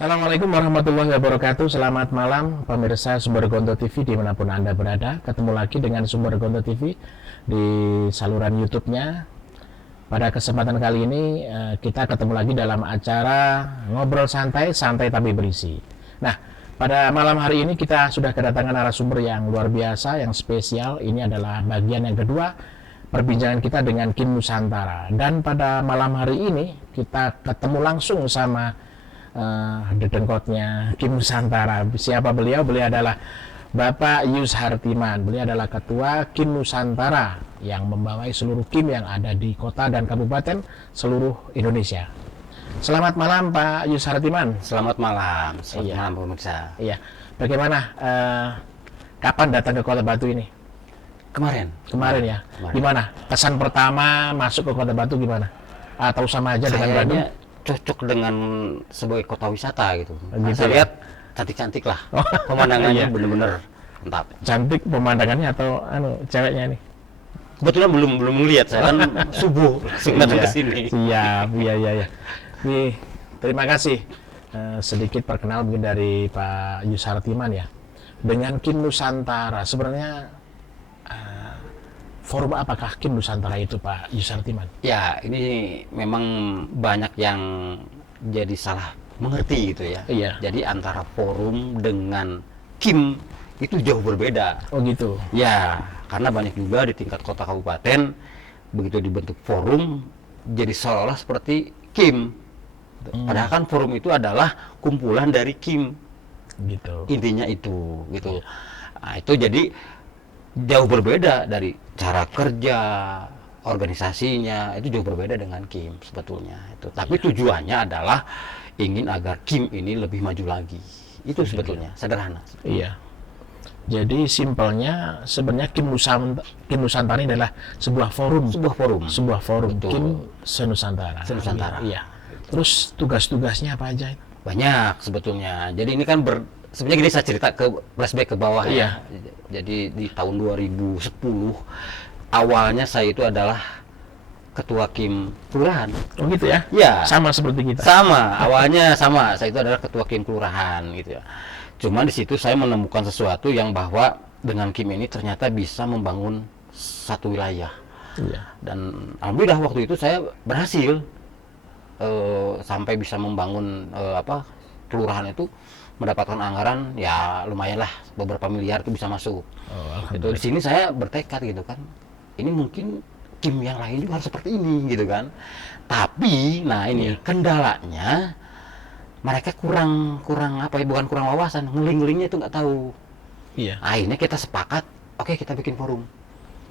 Assalamualaikum warahmatullahi wabarakatuh. Selamat malam pemirsa Sumber Gonto TV dimanapun Anda berada. Ketemu lagi dengan Sumber Gonto TV di saluran YouTube-nya. Pada kesempatan kali ini kita ketemu lagi dalam acara Ngobrol Santai, Santai Tapi Berisi. Nah, pada malam hari ini kita sudah kedatangan narasumber yang luar biasa, yang spesial. Ini adalah bagian yang kedua perbincangan kita dengan Kim Nusantara. Dan pada malam hari ini kita ketemu langsung sama dedengkotnya Kim Nusantara. Siapa beliau? Beliau adalah Bapak Yus Hartiman. Beliau adalah Ketua Kim Nusantara yang membawai seluruh Kim yang ada di kota dan kabupaten seluruh Indonesia. Selamat malam Pak Yus Hartiman. Selamat malam pemirsa. Iya. Bagaimana? Kapan datang ke Kota Batu ini? Kemarin ya. Kemarin. Gimana? Kesan pertama masuk ke Kota Batu gimana? Atau sama aja dengan Bandung? Cocok dengan sebagai kota wisata gitu. Gitu Saya ya? lihat cantik-cantik lah. Pemandangannya Iya. bener-bener mantap. Cantik pemandangannya atau ceweknya nih? Kebetulan belum melihat, saya kan subuh datang ke sini. Siap, iya. Nih, terima kasih. Sedikit perkenal mungkin dari Pak Yus Hartiman ya. Dengan Kim Nusantara, sebenarnya forum apakah Kim Nusantara itu Pak Yus Hartiman? Ya, ini memang banyak yang jadi salah mengerti gitu ya. Iya. Jadi antara forum dengan Kim itu jauh berbeda. Oh gitu. Ya, karena banyak juga di tingkat kota kabupaten begitu dibentuk forum jadi seolah-olah seperti Kim. Padahal kan forum itu adalah kumpulan dari Kim. Gitu. Intinya itu gitu. Nah, itu jadi jauh berbeda dari cara kerja, organisasinya, itu jauh berbeda dengan Kim sebetulnya itu. Tapi tujuannya adalah ingin agar Kim ini lebih maju lagi. Itu sebetulnya sederhana. Iya. Jadi simpelnya sebenarnya Kim Nusantara ini adalah sebuah forum. Sebuah forum Betul. Kim Senusantara. Senusantara. Iya. Terus tugas-tugasnya apa aja? Banyak sebetulnya. Jadi ini kan sebenarnya gini, saya cerita ke flashback ke bawah Iya. ya. Jadi di tahun 2010 awalnya saya itu adalah ketua Kim kelurahan. Oh gitu ya? Ya. Sama seperti kita. Sama, awalnya sama. Saya itu adalah ketua Kim kelurahan gitu ya. Cuma di situ saya menemukan sesuatu yang bahwa dengan Kim ini ternyata bisa membangun satu wilayah. Iya. Dan alhamdulillah waktu itu saya berhasil sampai bisa membangun kelurahan itu mendapatkan anggaran ya lumayan lah, beberapa miliar itu bisa masuk. Itu di sini saya bertekad gitu kan. Ini mungkin Kim yang lain juga harus seperti ini gitu kan. Tapi nah ini kendalanya mereka kurang apa ya, bukan kurang wawasan, ngeling-ngelingnya itu nggak tahu. Iya. Akhirnya kita sepakat, oke, kita bikin forum.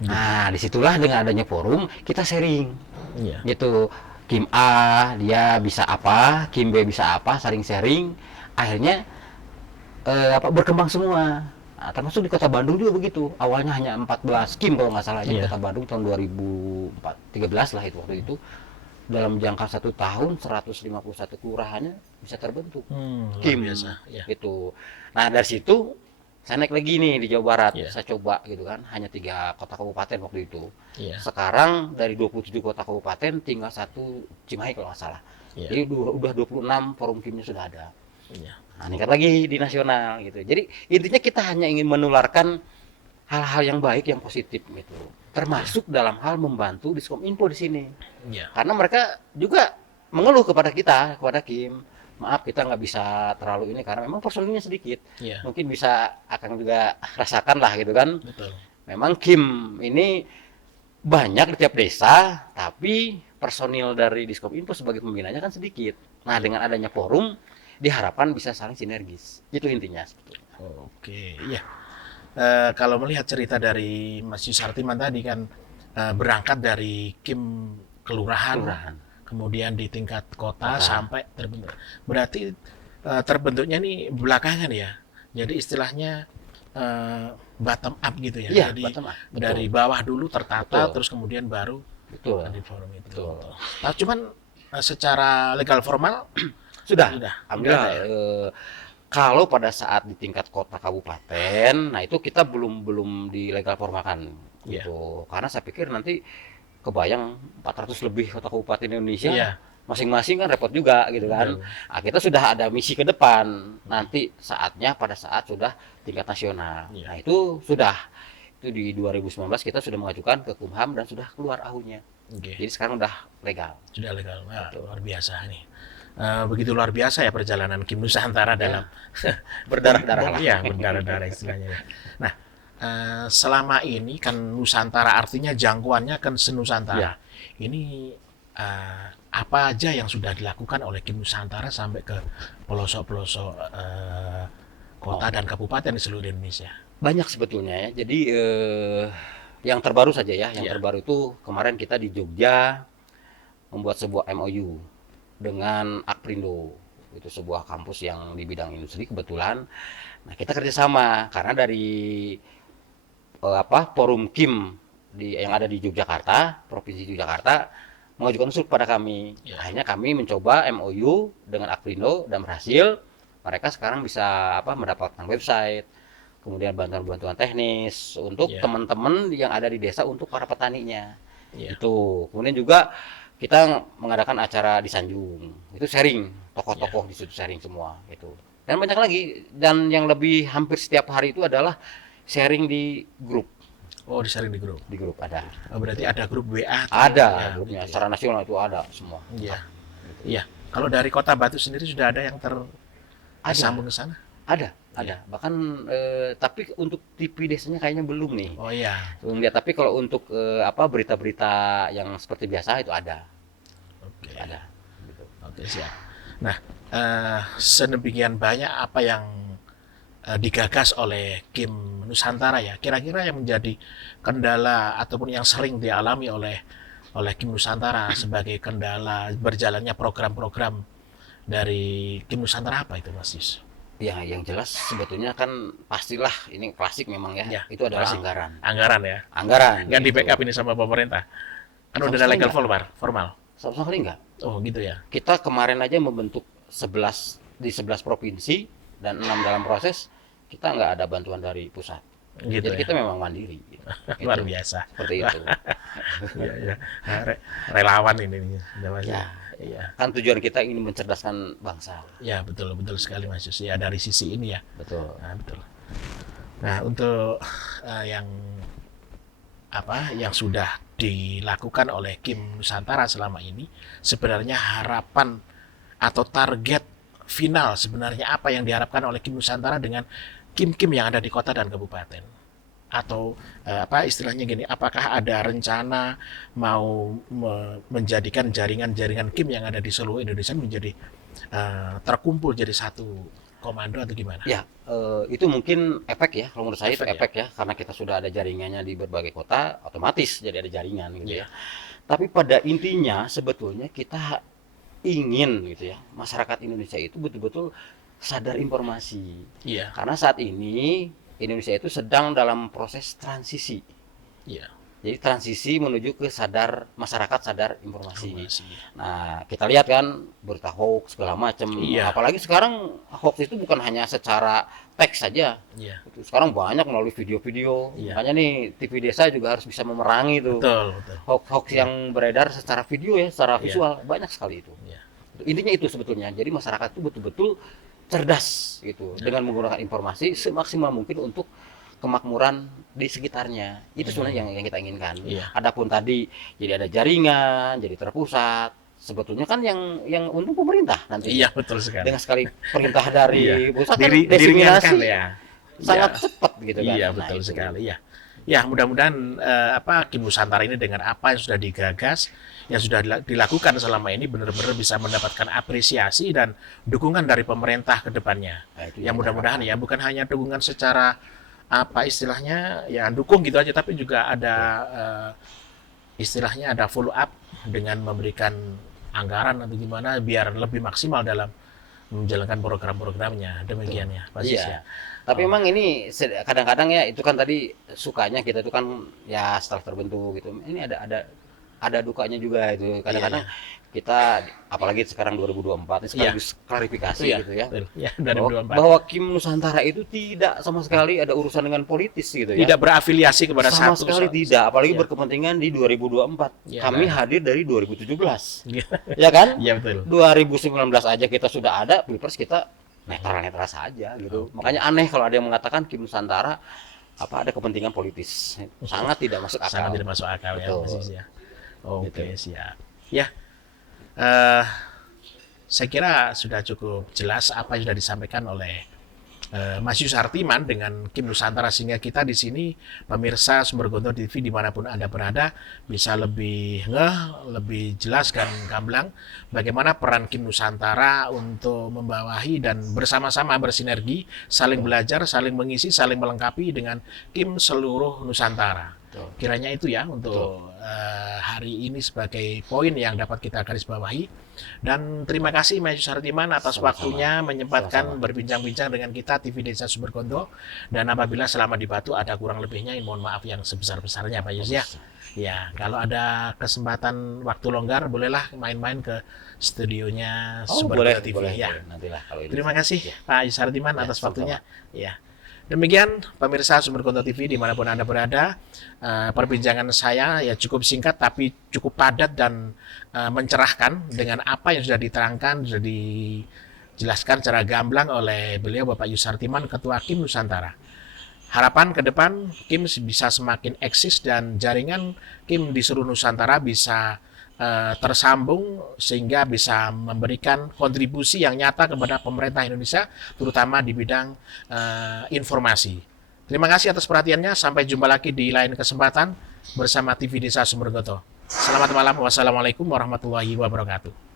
Nah, disitulah dengan adanya forum kita sharing. Iya. Gitu. Kim A dia bisa apa, Kim B bisa apa, saling sharing. Akhirnya berkembang semua. Nah, termasuk di Kota Bandung juga begitu. Awalnya hanya 14 Kim kalau nggak salah, di Kota Bandung tahun 2013 lah itu waktu itu. Dalam jangka 1 tahun 151 kelurahannya bisa terbentuk. Kim biasa. Ya. Gitu. Nah, dari situ saya naik lagi nih di Jawa Barat. Iya. Saya coba gitu kan, hanya 3 kota kabupaten waktu itu. Iya. Sekarang dari 27 kota kabupaten tinggal 1 Cimahi kalau nggak salah. Iya. Jadi udah 26 forum Kimnya sudah ada. Iya. Nah, meningkat lagi di nasional gitu. Jadi intinya kita hanya ingin menularkan hal-hal yang baik, yang positif gitu. Termasuk dalam hal membantu Diskominfo di sini. Iya. Karena mereka juga mengeluh kepada kita, kepada Kim. Maaf, kita nggak bisa terlalu ini karena memang personilnya sedikit. Iya. Mungkin bisa akan juga rasakan lah gitu kan. Betul. Memang Kim ini banyak di tiap desa, tapi personil dari Diskominfo sebagai pembinanya kan sedikit. Nah, dengan adanya forum diharapkan bisa saling sinergis. Itu intinya sebetulnya. Oke, iya. Kalau melihat cerita dari Mas Yus Hartiman tadi kan berangkat dari Kim kelurahan, kemudian di tingkat kota sampai terbentuk. Berarti terbentuknya nih belakangan ya. Jadi istilahnya bottom up gitu ya. Iya, Jadi bottom up. Betul. dari bawah dulu tertata, Betul. terus kemudian baru Betul. di forum itu. Betul. Nah, cuman secara legal formal Sudah. Sudah. Alhamdulillah. Sudah, ya? Kalau pada saat di tingkat kota kabupaten, nah itu kita belum dilegal formalkan gitu. Karena saya pikir nanti kebayang 400 lebih kota kabupaten Indonesia. Iya. masing-masing kan repot juga gitu kan. Nah, kita sudah ada misi ke depan. Nanti saatnya pada saat sudah tingkat nasional. Iya. Nah, itu sudah itu di 2019 kita sudah mengajukan ke Kumham dan sudah keluar AU-nya. Oke. Jadi sekarang udah legal. Sudah legal. Wah, luar biasa nih. Begitu luar biasa ya perjalanan Kim Nusantara dalam Berdarah-darah lah. Iya, berdarah-darah istilahnya. Ya. Nah, selama ini kan Nusantara artinya jangkauannya kan senusantara. Ya. Ini apa aja yang sudah dilakukan oleh Kim Nusantara sampai ke pelosok-pelosok kota dan kabupaten di seluruh Indonesia? Banyak sebetulnya ya. Jadi yang terbaru saja ya, yang Iya. terbaru itu kemarin kita di Jogja membuat sebuah MOU dengan Akprindo. Itu sebuah kampus yang di bidang industri kebetulan. Nah, kita kerjasama karena dari forum Kim yang ada di Yogyakarta, Provinsi Yogyakarta mengajukan usul kepada kami. Ya. Akhirnya kami mencoba MOU dengan Akprindo dan berhasil. Mereka sekarang bisa mendapatkan website, kemudian bantuan-bantuan teknis untuk Ya. teman-teman yang ada di desa untuk para petaninya. Ya. Itu. Kemudian juga kita mengadakan acara di Sanjung. Itu sharing, tokoh-tokoh di situ sharing semua gitu. Dan banyak lagi, dan yang lebih hampir setiap hari itu adalah sharing di grup. Oh, disaring di grup. Di grup ada. Oh, berarti ada grup WA. tuh. Ada Ya, grupnya, gitu ya. secara nasional itu ada semua. Iya. Iya. Kalau dari Kota Batu sendiri sudah ada yang tersambung ke sana? Ada. Bahkan tapi untuk TV desanya kayaknya belum nih. Oh iya. Belum lihat, tapi kalau untuk berita-berita yang seperti biasa itu ada. Oke. Ada. Gitu. Oke, siap. Nah, sedemikian banyak apa yang digagas oleh Kim Nusantara ya. Kira-kira yang menjadi kendala ataupun yang sering dialami oleh Kim Nusantara sebagai kendala berjalannya program-program dari Kim Nusantara apa itu, Mas Yus? Ya, yang jelas sebetulnya kan pastilah ini klasik memang ya. Ya, Itu adalah klasik. anggaran. Anggaran ya. Anggaran. Nggak di gitu. backup ini sama pemerintah. Kan Sama udah ada sekali legal nggak. formal. Sama sekali enggak. Oh, gitu ya. Kita kemarin aja membentuk 11 provinsi dan 6 dalam proses, kita nggak ada bantuan dari pusat. Gitu Jadi ya. kita memang mandiri. Gitu. Luar biasa. Seperti itu. Iya, iya. Relawan ini namanya. Ya. Iya. Kan tujuan kita ingin mencerdaskan bangsa. Ya, betul sekali Mas Yus. Ya, dari sisi ini ya. Betul. Nah, betul. Nah, untuk yang sudah dilakukan oleh Kim Nusantara selama ini, sebenarnya harapan atau target final sebenarnya apa yang diharapkan oleh Kim Nusantara dengan Kim-Kim yang ada di kota dan kabupaten? Atau istilahnya gini, apakah ada rencana mau menjadikan jaringan-jaringan Kim yang ada di seluruh Indonesia menjadi terkumpul jadi satu komando atau gimana? Ya, itu mungkin efek ya. Kalau menurut saya itu Efek ya? efek ya, karena kita sudah ada jaringannya di berbagai kota, otomatis jadi ada jaringan gitu Iya. ya. Tapi pada intinya sebetulnya kita ingin gitu ya, masyarakat Indonesia itu betul-betul sadar informasi. Iya, Karena saat ini Indonesia itu sedang dalam proses transisi. iya. Jadi transisi menuju ke masyarakat sadar informasi. Informasi. Nah, kita lihat kan berita hoax segala macam. Iya. Apalagi sekarang hoax itu bukan hanya secara teks saja. Iya. Sekarang banyak melalui video-video. Iya. Makanya nih TV desa juga harus bisa memerangi itu. Betul. Hoax yang beredar secara video ya, secara Iya. visual banyak sekali itu. Iya. Intinya itu sebetulnya. Jadi masyarakat itu betul-betul cerdas gitu dengan menggunakan informasi semaksimal mungkin untuk kemakmuran di sekitarnya. Itu sebenarnya yang kita inginkan. Iya. Adapun tadi jadi ada jaringan, jadi terpusat. Sebetulnya kan yang untung pemerintah nanti. Iya, betul sekali. Dengan sekali perintah dari Iya. pusat kan Diringankan diseminasi ya. sangat Iya. cepat gitu kan. Iya, Nah, betul itu. sekali ya. Ya, mudah-mudahan Kim Nusantara ini dengan apa yang sudah digagas, yang sudah dilakukan selama ini benar-benar bisa mendapatkan apresiasi dan dukungan dari pemerintah ke depannya. Nah, itu Ya yang mudah-mudahan ya, bukan hanya dukungan secara istilahnya ya dukung gitu aja, tapi juga ada istilahnya ada follow up dengan memberikan anggaran atau gimana biar lebih maksimal dalam menjalankan program-programnya. Demikian ya, Pak Sis, ya. Iya. Tapi memang ini kadang-kadang ya itu kan tadi sukanya kita itu kan ya setelah terbentuk gitu. Ini ada ada dukanya juga itu. Kadang-kadang kita apalagi sekarang 2024 ini sekaligus klarifikasi gitu ya. Betul. Ya, Bahwa, 2024. bahwa Kim Nusantara itu tidak sama sekali ada urusan dengan politis gitu ya. Tidak berafiliasi kepada Sama satu sekali tidak, apalagi ya. berkepentingan di 2024. Ya, Kami benar. hadir dari 2017. Iya. Ya kan? Iya, betul. 2019 aja kita sudah ada, Pilpres kita netral-netral saja gitu. Makanya aneh kalau ada yang mengatakan Kim Nusantara ada kepentingan politis. Sangat tidak masuk akal. Sangat tidak masuk akal ya, Betul. Mas ya. Oke, Gitu. siap. Ya. eh saya kira sudah cukup jelas apa yang sudah disampaikan oleh Mas Yus Hartiman dengan Kim Nusantara, sehingga kita di sini pemirsa Sumber Gonto TV dimanapun Anda berada bisa lebih lebih jelas dan gamblang bagaimana peran Kim Nusantara untuk membawahi dan bersama-sama bersinergi, saling belajar, saling mengisi, saling melengkapi dengan Kim seluruh Nusantara. Kiranya itu ya untuk hari ini sebagai poin yang dapat kita garis bawahi. Dan terima kasih Mas Yus Hartiman atas Sama-sama. waktunya menyempatkan Sama-sama. berbincang-bincang dengan kita TV Desa Sumber Gonto. Dan apabila selama di Batu ada kurang lebihnya, mohon maaf yang sebesar-besarnya Pak Yus ya. Ya, kalau ada kesempatan waktu longgar bolehlah main-main ke studionya Sumber boleh, Gonto TV boleh, ya. boleh. Nantilah kalau itu. Terima kasih Ya. Pak Yus Hartiman Ya, atas sama-sama. waktunya. Ya. Demikian pemirsa Sumber Gonto TV dimanapun Anda berada, perbincangan saya ya cukup singkat tapi cukup padat dan mencerahkan dengan apa yang sudah diterangkan, sudah dijelaskan secara gamblang oleh beliau Bapak Yus Hartiman, Ketua Kim Nusantara. Harapan ke depan Kim bisa semakin eksis dan jaringan Kim di seluruh Nusantara bisa tersambung sehingga bisa memberikan kontribusi yang nyata kepada pemerintah Indonesia, terutama di bidang informasi. Terima kasih atas perhatiannya. Sampai jumpa lagi di lain kesempatan bersama TV Desa Sumber Gonto. Selamat malam. Wassalamualaikum warahmatullahi wabarakatuh.